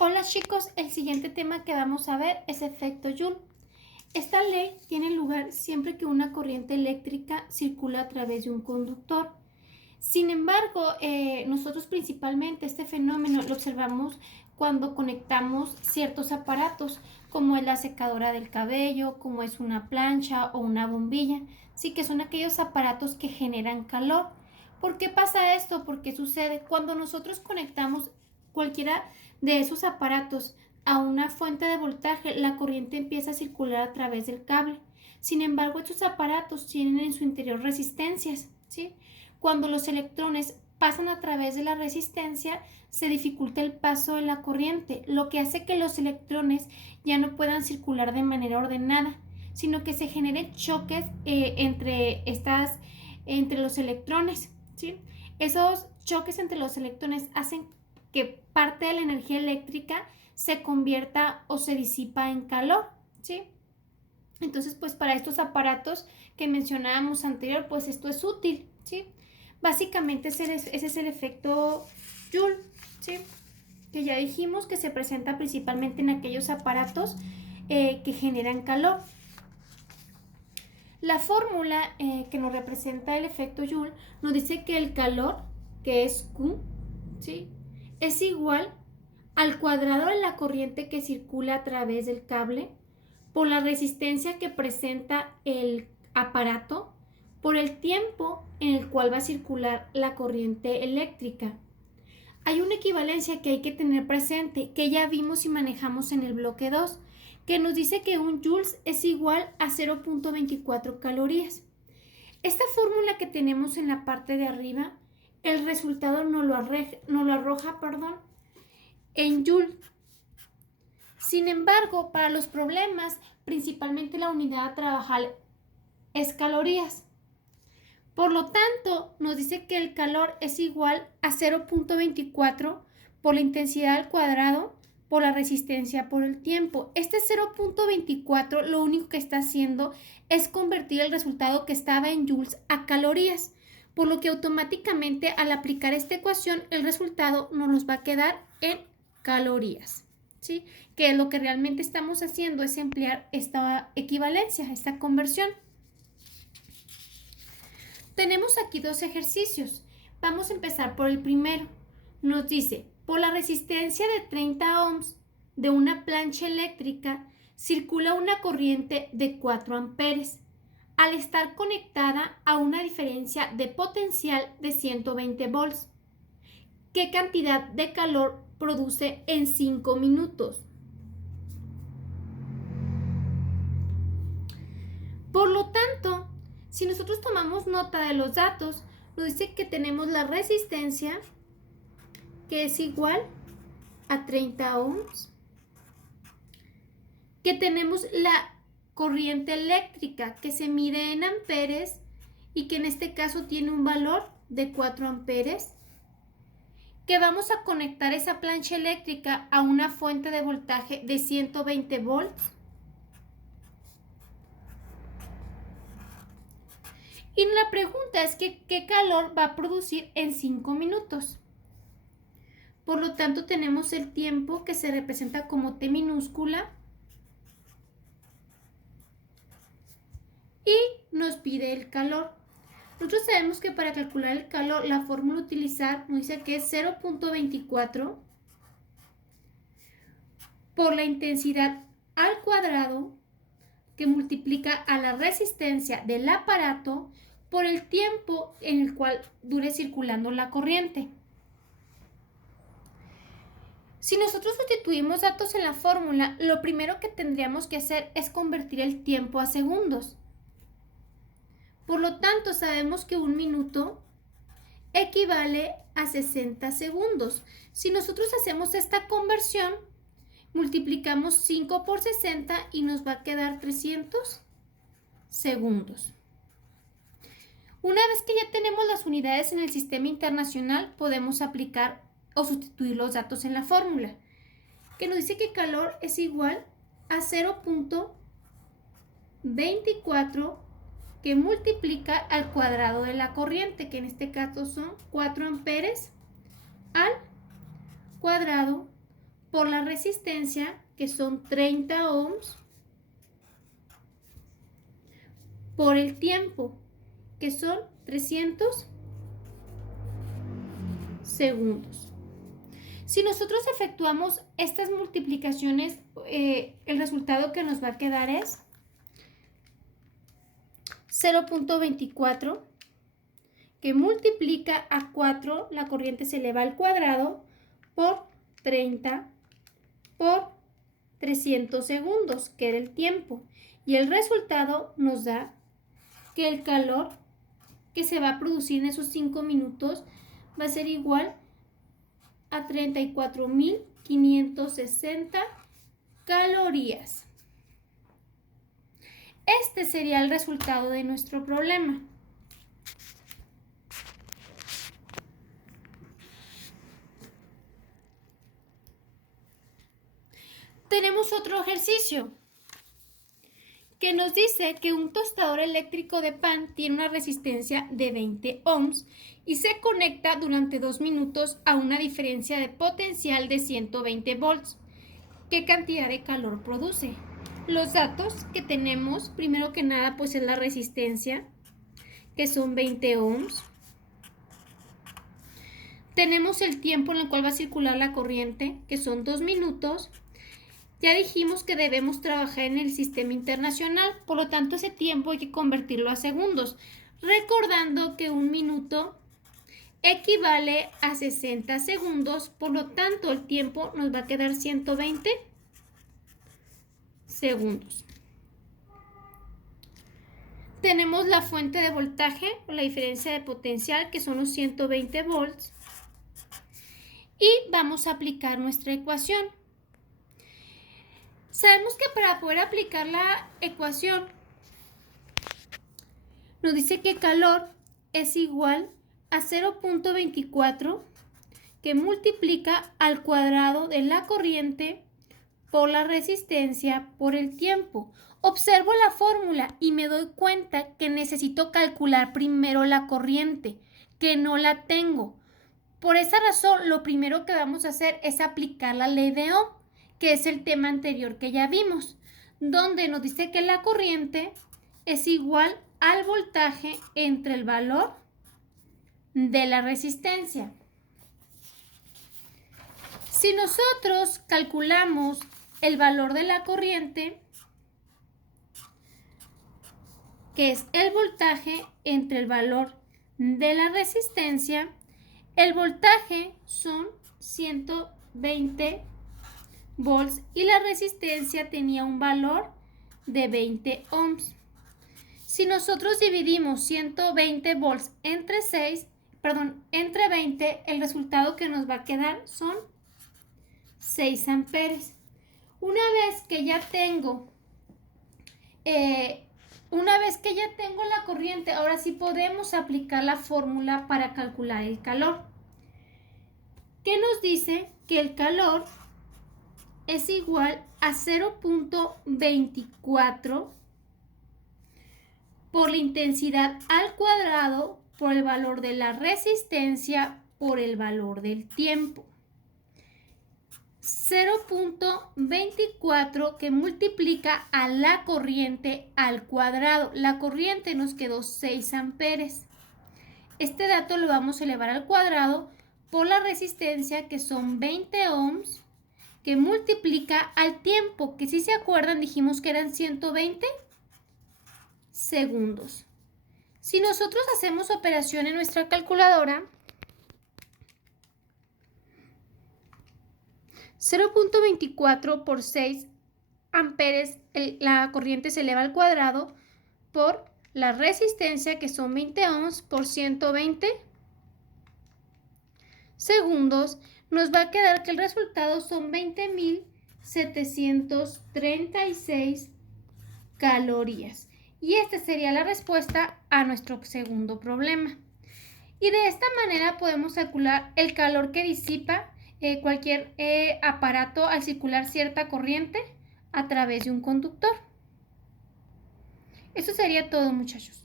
Hola chicos, el siguiente tema que vamos a ver es efecto Joule. Esta ley tiene lugar siempre que una corriente eléctrica circula a través de un conductor. Sin embargo, nosotros principalmente este fenómeno lo observamos cuando conectamos ciertos aparatos, como es la secadora del cabello, como es una plancha o una bombilla. Sí, que son aquellos aparatos que generan calor. ¿Por qué pasa esto? Porque sucede cuando nosotros conectamos cualquiera de esos aparatos a una fuente de voltaje, la corriente empieza a circular a través del cable. Sin embargo, estos aparatos tienen en su interior resistencias, ¿sí? Cuando los electrones pasan a través de la resistencia, se dificulta el paso de la corriente, lo que hace que los electrones ya no puedan circular de manera ordenada, sino que se generen choques entre los electrones, ¿sí? Esos choques entre los electrones hacen que parte de la energía eléctrica se convierta o se disipa en calor, ¿sí? Entonces, pues para estos aparatos que mencionábamos anterior, pues esto es útil, ¿sí? Básicamente ese es el efecto Joule, ¿sí? Que ya dijimos que se presenta principalmente en aquellos aparatos que generan calor. La fórmula que nos representa el efecto Joule nos dice que el calor, que es Q, ¿sí?, es igual al cuadrado de la corriente que circula a través del cable por la resistencia que presenta el aparato por el tiempo en el cual va a circular la corriente eléctrica. Hay una equivalencia que hay que tener presente, que ya vimos y manejamos en el bloque 2, que nos dice que un joules es igual a 0.24 calorías. Esta fórmula que tenemos en la parte de arriba, el resultado nos lo arroja en joule. Sin embargo, para los problemas, principalmente la unidad a trabajar es calorías. Por lo tanto, nos dice que el calor es igual a 0.24 por la intensidad al cuadrado por la resistencia por el tiempo. Este 0.24 lo único que está haciendo es convertir el resultado que estaba en joules a calorías, por lo que automáticamente al aplicar esta ecuación el resultado nos va a quedar en calorías, ¿sí? Que lo que realmente estamos haciendo es emplear esta equivalencia, esta conversión. Tenemos aquí dos ejercicios. Vamos a empezar por el primero. Nos dice, por la resistencia de 30 ohms de una plancha eléctrica circula una corriente de 4 amperes al estar conectada a una diferencia de potencial de 120 volts. ¿Qué cantidad de calor produce en 5 minutos? Por lo tanto, si nosotros tomamos nota de los datos, nos dice que tenemos la resistencia, que es igual a 30 ohms, que tenemos la corriente eléctrica, que se mide en amperes y que en este caso tiene un valor de 4 amperes, que vamos a conectar esa plancha eléctrica a una fuente de voltaje de 120 volts. Y la pregunta es que qué calor va a producir en 5 minutos. Por lo tanto, tenemos el tiempo que se representa como T minúscula y nos pide el calor. Nosotros sabemos que para calcular el calor, la fórmula a utilizar nos dice que es 0.24 por la intensidad al cuadrado que multiplica a la resistencia del aparato por el tiempo en el cual dure circulando la corriente. Si nosotros sustituimos datos en la fórmula, lo primero que tendríamos que hacer es convertir el tiempo a segundos. Por lo tanto, sabemos que un minuto equivale a 60 segundos. Si nosotros hacemos esta conversión, multiplicamos 5 por 60 y nos va a quedar 300 segundos. Una vez que ya tenemos las unidades en el sistema internacional, podemos aplicar o sustituir los datos en la fórmula, que nos dice que calor es igual a 0.24 que multiplica al cuadrado de la corriente, que en este caso son 4 amperes al cuadrado por la resistencia, que son 30 ohms, por el tiempo, que son 300 segundos. Si nosotros efectuamos estas multiplicaciones, el resultado que nos va a quedar es 0.24, que multiplica a 4, la corriente se eleva al cuadrado, por 30 por 300 segundos, que era el tiempo. Y el resultado nos da que el calor que se va a producir en esos 5 minutos va a ser igual a 34.560 calorías. Este sería el resultado de nuestro problema. Tenemos otro ejercicio que nos dice que un tostador eléctrico de pan tiene una resistencia de 20 ohms y se conecta durante 2 minutos a una diferencia de potencial de 120 volts. ¿Qué cantidad de calor produce? Los datos que tenemos, primero que nada, pues es la resistencia, que son 20 ohms. Tenemos el tiempo en el cual va a circular la corriente, que son 2 minutos. Ya dijimos que debemos trabajar en el sistema internacional, por lo tanto ese tiempo hay que convertirlo a segundos, recordando que un minuto equivale a 60 segundos, por lo tanto el tiempo nos va a quedar 120 segundos. Tenemos la fuente de voltaje o la diferencia de potencial, que son los 120 volts, y vamos a aplicar nuestra ecuación. Sabemos que para poder aplicar la ecuación nos dice que calor es igual a 0.24, que multiplica al cuadrado de la corriente por la resistencia por el tiempo. Observo la fórmula y me doy cuenta que necesito calcular primero la corriente, que no la tengo. Por esa razón, lo primero que vamos a hacer es aplicar la ley de Ohm, que es el tema anterior que ya vimos, donde nos dice que la corriente es igual al voltaje entre el valor de la resistencia. Si nosotros calculamos el valor de la corriente, que es el voltaje entre el valor de la resistencia, el voltaje son 120 volts y la resistencia tenía un valor de 20 ohms. Si nosotros dividimos 120 volts entre 20, el resultado que nos va a quedar son 6 amperes. Una vez que ya tengo la corriente, ahora sí podemos aplicar la fórmula para calcular el calor, que nos dice que el calor es igual a 0.24 por la intensidad al cuadrado por el valor de la resistencia por el valor del tiempo. 0.24 que multiplica a la corriente al cuadrado. La corriente nos quedó 6 amperes. Este dato lo vamos a elevar al cuadrado por la resistencia, que son 20 ohms, que multiplica al tiempo, que si se acuerdan dijimos que eran 120 segundos. Si nosotros hacemos operación en nuestra calculadora, 0.24 por 6 amperes, la corriente se eleva al cuadrado por la resistencia, que son 20 ohms, por 120 segundos, nos va a quedar que el resultado son 20.736 calorías. Y esta sería la respuesta a nuestro segundo problema. Y de esta manera podemos calcular el calor que disipa cualquier aparato al circular cierta corriente a través de un conductor. Eso sería todo, muchachos.